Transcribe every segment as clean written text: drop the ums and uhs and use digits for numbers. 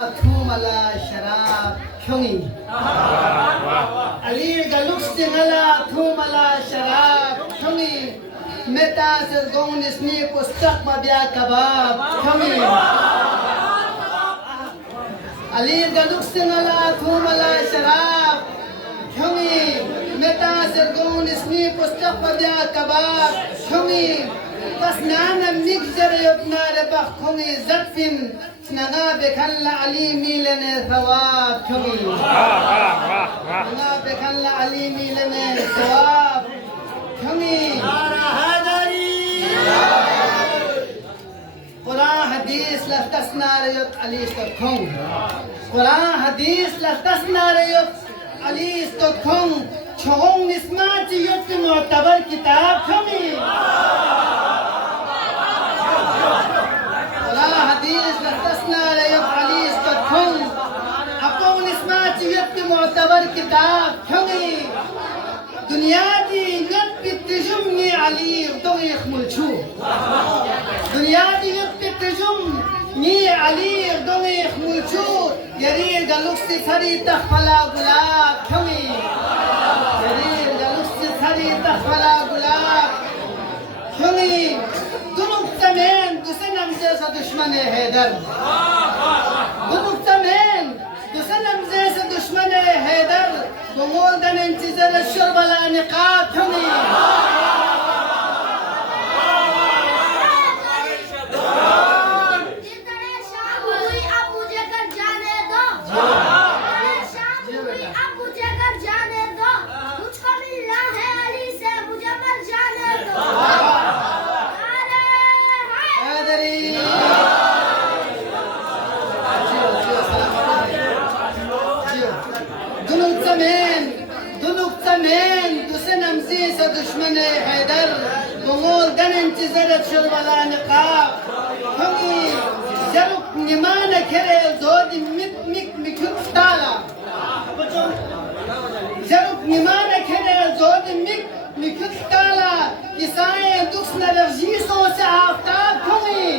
Thumala sharab khungi Ali galuk singala thumala sharab khungi Meta se gong nisni pustak mabya kabab khungi Ali galuk singala thumala sharab khungi Meta se gong nisni pustak mabya kabab khungi Pas nana mixer yopna rebak khungi zatfin Naga bekalla Ali milene thawab khungi Naga bekalla Ali milene thawab khungi Quran hadis laftasna rayot Ali istot khung Quran hadis laftasna rayot Ali istot khung Chogong nisma chiyot mu'tabar kitab khungi hadis लखतना Rayat Ali इस्तखुं अकों निस्माती यत्ती मुअतबर किताब खंगी दुनिया दी यत बितजुम ने अली तो एक मुल्चू दुनिया दी यत बितजुम ने अली तो एक मुल्चू यरीर गलुक्सी थरी तखला गुलाब खंगी यरीर गलुक्सी थरी तखला गुलाब खंगी दुनुक तमेन दुसनम जैसा दुश्मन हैदर दुनुक तमेन दुसनम जैसा दुश्मन हैदर बमोल दन इंतज़ार शर्बला निकाब खंगी दुश्मन हैदर बमोल दन इंतज़ार शर्बला निकाब खंगी जरुक निमान खेरे जोद मिक मिक मिकुत ताला जरुक निमान खेरे जोद मिक मिकुत ताला किसाए दुख नरजीसों से आफ्ताब खंगी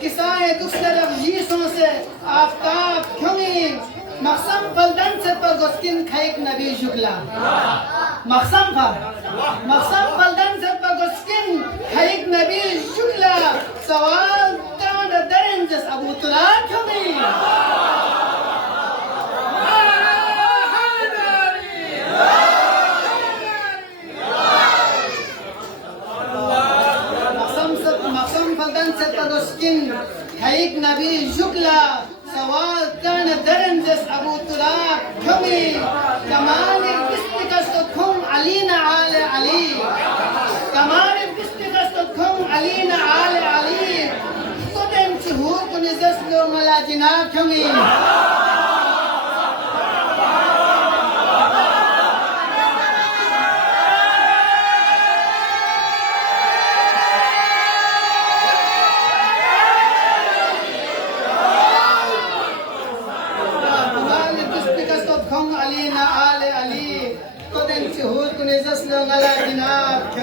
किसाए दुख नरजीसों से आफ्ताब खंगी मक़सम फलदन से पर गुस्किन खाइक नबी शुक्ला मक़सम फलदन से पर गुस्किन खाइक नबी शुक्ला सवाल तान दरन जस अबू तुराब खमी मक़सम फलदन से पर गुस्किन खाइक नबी शुक्ला सवाल कान दरन जस अबू तुराब खमी कमाल बिस्तिकस्तुम अलीना आले अली कमाल बिस्तिकस्तुम अलीना आले अली तुदम चहूर कुनिजस लो मला जिनाब खमी Alina ale Ali, to den chihur kunizas lo ngala dinab